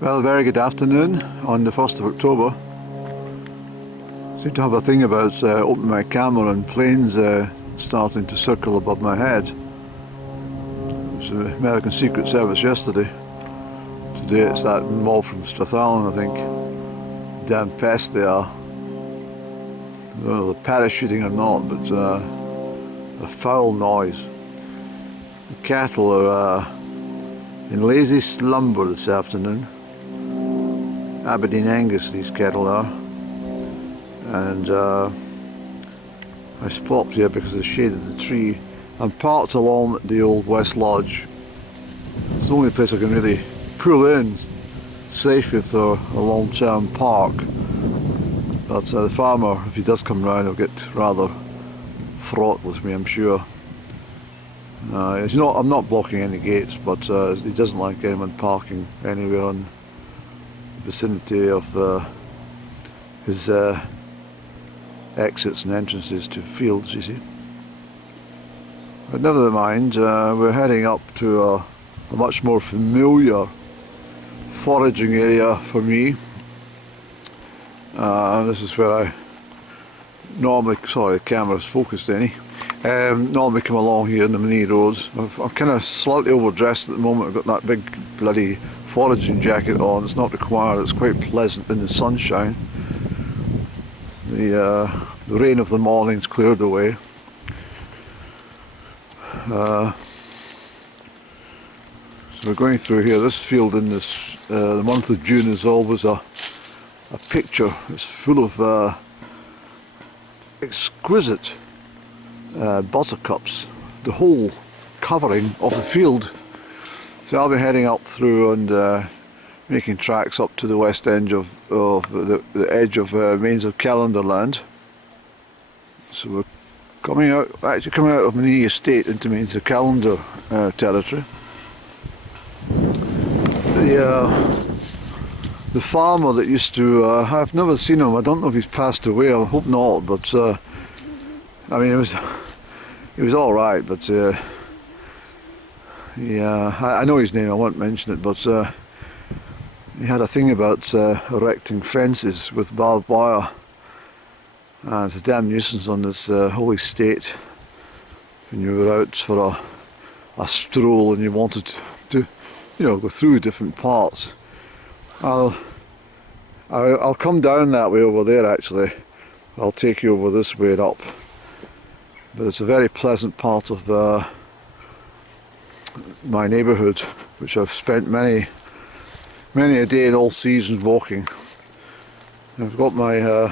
Well, very good afternoon on the 1st of October. I seem to have a thing about opening my camera and planes starting to circle above my head. It was the American Secret Service yesterday. Today it's that mob from Strathallan, I think. Damn pest they are. I don't know if they're parachuting or not, but a foul noise. The cattle are in lazy slumber this afternoon. Aberdeen Angus these cattle are, and I stopped here because of the shade of the tree. I'm parked along the old West Lodge. It's the only place I can really pull in safely for a long-term park, but the farmer, if he does come round, he'll get rather fraught with me, I'm sure. I'm not blocking any gates, but he doesn't like anyone parking anywhere in the vicinity of his exits and entrances to fields, you see. But never mind, we're heading up to a much more familiar foraging area for me. This is where I normally, sorry, the camera's focused any. Normally come along here in the Main Road. I'm kind of slightly overdressed at the moment. I've got that big bloody foraging jacket on. It's not required, it's quite pleasant in the sunshine. The rain of the morning's cleared away. So we're going through here. This field in this the month of June is always a picture. It's full of exquisite buttercups, the whole covering of the field. So I'll be heading up through and making tracks up to the west end of the edge of Mains of Calendarland. So we're coming out of Many Estate into Mains of Calendar territory. The farmer that used to, I've never seen him, I don't know if he's passed away, I hope not, but I mean it was alright, but yeah, I know his name, I won't mention it, but he had a thing about erecting fences with barbed wire. It's a damn nuisance on this whole estate when you were out for a stroll and you wanted to, go through different parts. I'll come down that way over there actually. I'll take you over this way and up. But it's a very pleasant part of my neighbourhood, which I've spent many a day in all seasons walking. I've got my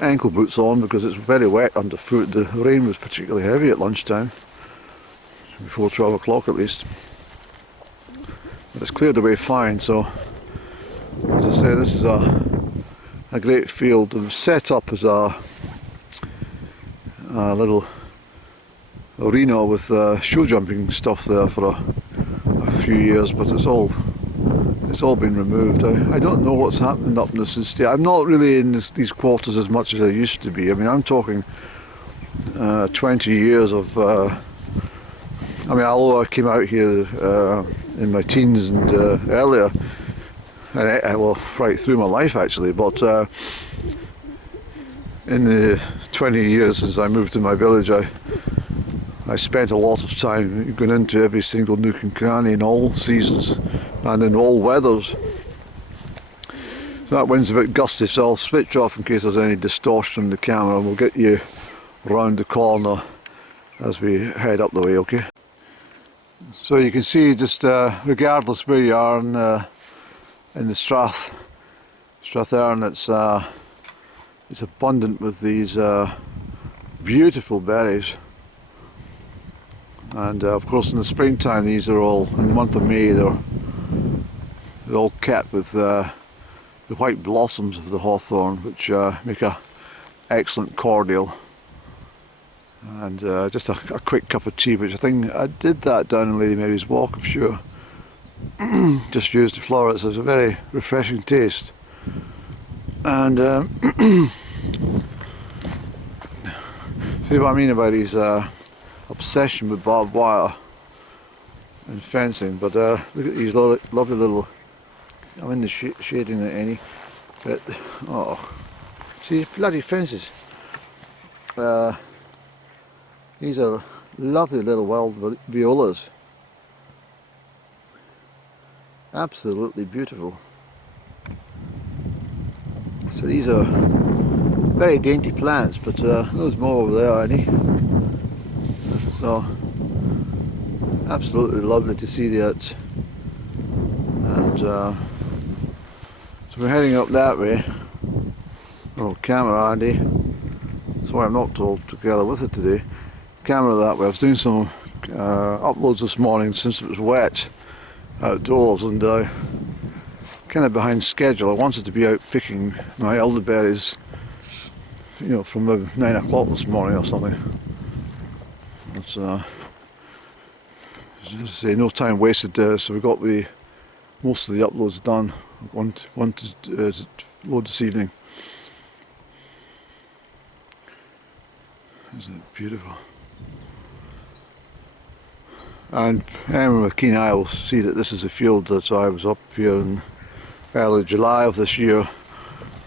ankle boots on because it's very wet underfoot. The rain was particularly heavy at lunchtime, before 12 o'clock at least. But it's cleared away fine, so as I say, this is a great field. It was set up as a little arena with show jumping stuff there for a few years, but it's all been removed. I don't know what's happened up in this estate. I'm not really in these quarters as much as I used to be. I mean, I'm talking 20 years of although I came out here in my teens and earlier, and right through my life actually, but in the 20 years since I moved to my village, I spent a lot of time going into every single nook and cranny in all seasons and in all weathers. That wind's a bit gusty, so I'll switch off in case there's any distortion in the camera, and we'll get you round the corner as we head up the way, okay? So you can see, just regardless where you are in the Strathern, it's abundant with these beautiful berries. And of course in the springtime, these are all, in the month of May, they're all capped with the white blossoms of the hawthorn, which make a excellent cordial. And just a quick cup of tea, which I think I did that down in Lady Mary's Walk, I'm sure. Just used the florets. It's a very refreshing taste. And see what I mean about these obsession with barbed wire and fencing. But look at these lovely little I'm in the shading at any, but oh, see bloody fences. These are lovely little wild violas. Absolutely beautiful. So these are very dainty plants, but there's more over there, Annie. So absolutely lovely to see that. And so we're heading up that way. Oh, camera Andy. That's why I'm not all together with it today. Camera that way. I was doing some uploads this morning since it was wet outdoors, and kind of behind schedule. I wanted to be out picking my elderberries, you know, from about 9 o'clock this morning or something. It's just to say, no time wasted there. So we got most of the uploads done. One to load this evening. Isn't it beautiful? And anyone with a keen eye will see that this is a field that I was up here in early July of this year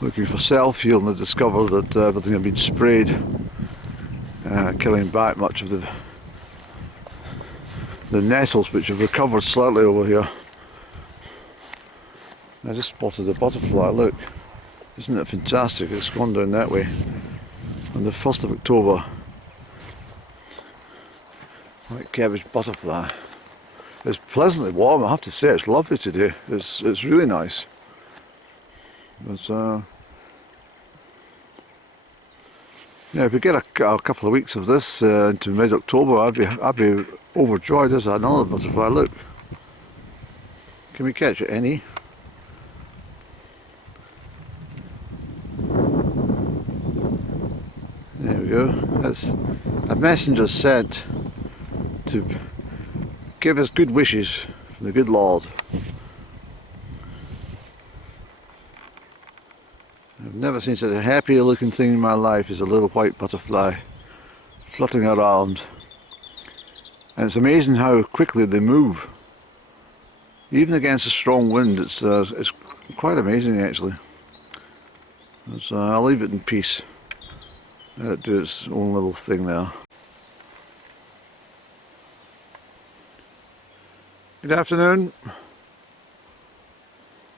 looking for self-heal, and I discovered that everything had been sprayed, killing back much of the nettles, which have recovered slightly over here. I just spotted a butterfly, look, isn't it fantastic? It's gone down that way on the 1st of October. White cabbage butterfly. It's pleasantly warm, I have to say. It's lovely today. It's really nice. But yeah, if we get a couple of weeks of this into mid-October, I'd be overjoyed. There's another butterfly. Look, can we catch it? Any? There we go. That's a messenger sent to give us good wishes from the good Lord. I've never seen such a happy looking thing in my life as a little white butterfly flitting around. And it's amazing how quickly they move. Even against a strong wind, it's quite amazing actually. So I'll leave it in peace. Let it do its own little thing there. Good afternoon.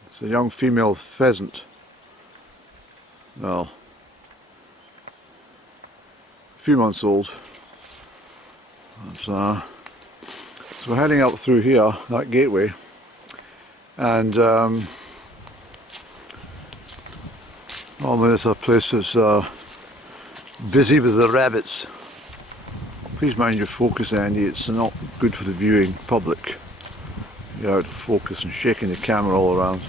It's a young female pheasant. Well, a few months old. So we're heading up through here, that gateway, and well, there's a place that's busy with the rabbits. Please mind your focus, Andy. It's not good for the viewing public. You're out of focus and shaking the camera all around.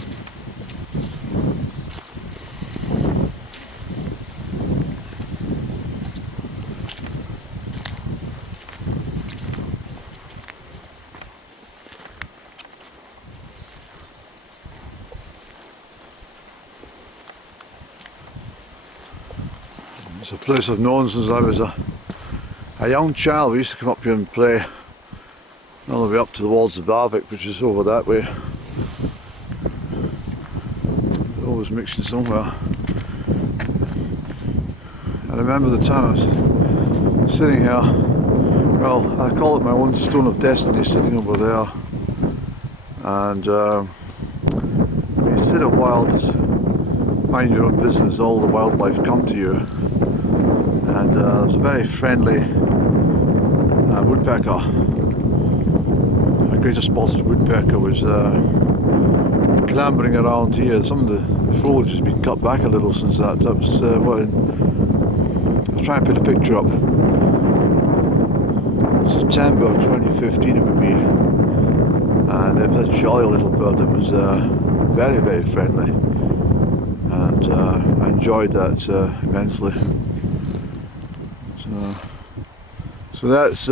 It's a place I've known since I was a young child. We used to come up here and play all the way up towards the Barwick, which is over that way. Always mixing somewhere. I remember the time I was sitting here, well, I call it my own stone of destiny, sitting over there. And when you sit a while, just mind your own business, all the wildlife come to you. And there's a very friendly woodpecker. My greatest spotted woodpecker was clambering around here. Some of the foliage has been cut back a little since that. That was what I was trying to put a picture up. September 2015 it would be, and it was a jolly little bird. It was very, very friendly, and I enjoyed that immensely. So that's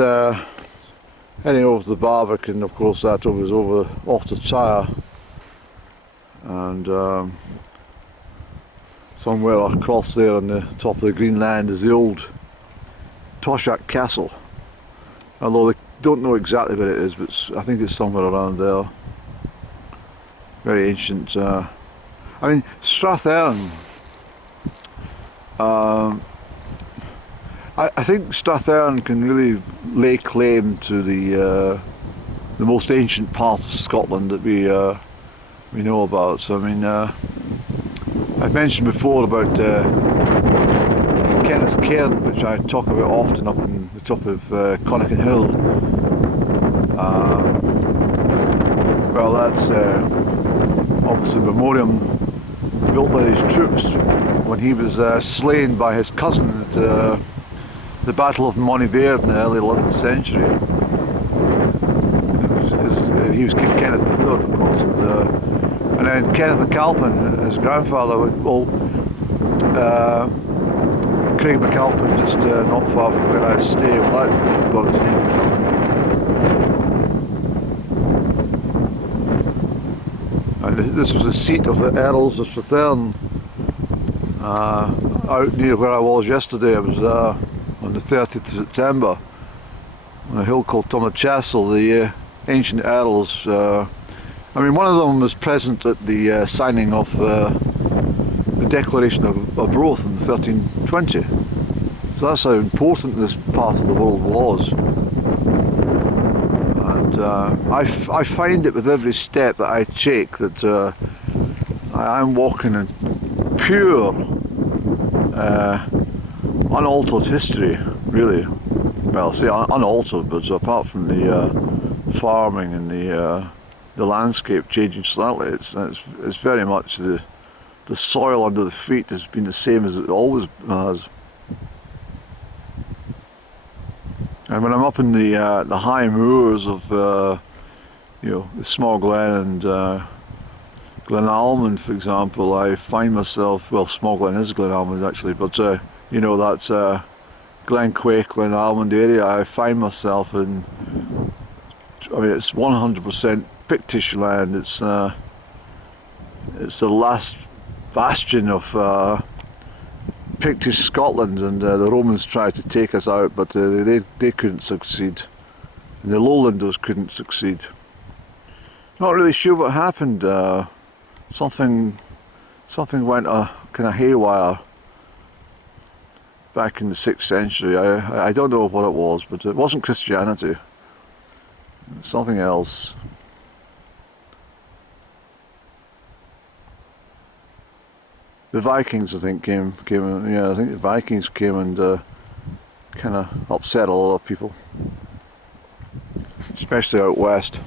heading over to the Barwick, and of course that is over off the Tyre, and somewhere across there on the top of the green land is the old Toshak Castle, although they don't know exactly where it is, but I think it's somewhere around there. very ancient. I mean, Strathearn. I think Strathearn can really lay claim to the most ancient part of Scotland that we know about. So I mean, I've mentioned before about Kenneth Cairn, which I talk about often up in the top of Connaught Hill. Well, that's obviously a memoriam built by his troops when he was slain by his cousin at the Battle of Monivere in the early 11th century. He was King Kenneth III, of course, and then Kenneth MacAlpin, his grandfather, Craig MacAlpin, just not far from where I stay. Well, that got his name from nothing. And this was the seat of the Earls of Strathearn. Out near where I was yesterday, I was on the 30th of September on a hill called Tomachastle. The ancient Earls, I mean, one of them was present at the signing of the Declaration of Broth in 1320. So that's how important this part of the world was. And I find it with every step that I take that I'm walking in pure, unaltered history, really. Well, say unaltered, but apart from the farming and the landscape changing slightly, it's very much the soil under the feet has been the same as it always has. And when I'm up in the high moors of you know, the Small Glen and Glenalmond, for example, I find myself, well, Small Glen is Glenalmond actually, but you know, that's Glenquake, Glenalmond area, I find myself in, I mean, it's 100% Pictish land. It's the last bastion of Pictish Scotland, and the Romans tried to take us out, but they couldn't succeed, and the Lowlanders couldn't succeed. Not really sure what happened. Something went kind of haywire back in the 6th century. I don't know what it was, but it wasn't Christianity. It was something else. The Vikings, I think, came. Yeah, I think the Vikings came and kind of upset a lot of people, especially out west.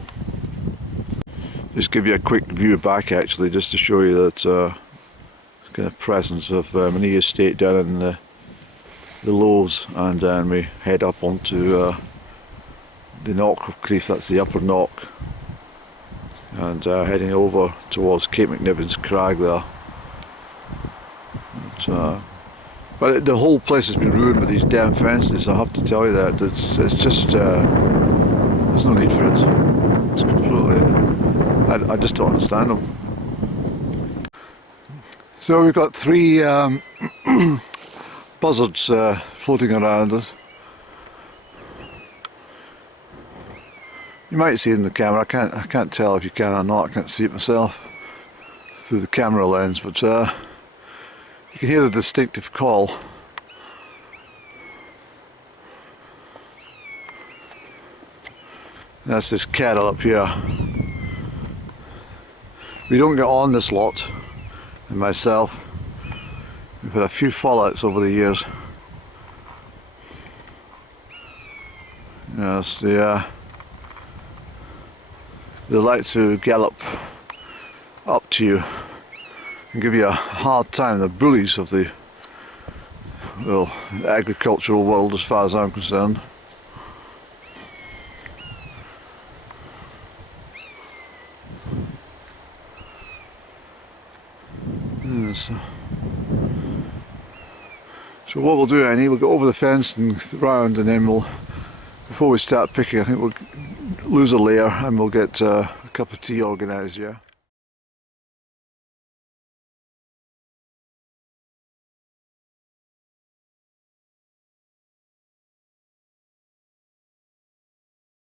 Just give you a quick view back, actually, just to show you that kind of presence of Minnie Estate down in the lows, and then we head up onto the Knock of Crieff. That's the upper Knock, and heading over towards Cape McNiven's Crag there. But the whole place has been ruined with these damn fences. I have to tell you that. It's just there's no need for it. It's completely. I just don't understand them. So we've got 3 buzzards floating around us. You might see it in the camera. I can't tell if you can or not. I can't see it myself through the camera lens, but you can hear the distinctive call. That's this cattle up here. We don't get on this lot, and myself. We've had a few fallouts over the years. Yes, they like to gallop up to you and give you a hard time. The bullies of the, well, agricultural world, as far as I'm concerned. Yes. So what we'll do, Annie, we'll go over the fence and round, and then we'll, before we start picking, I think we'll lose a layer and we'll get a cup of tea organised, yeah?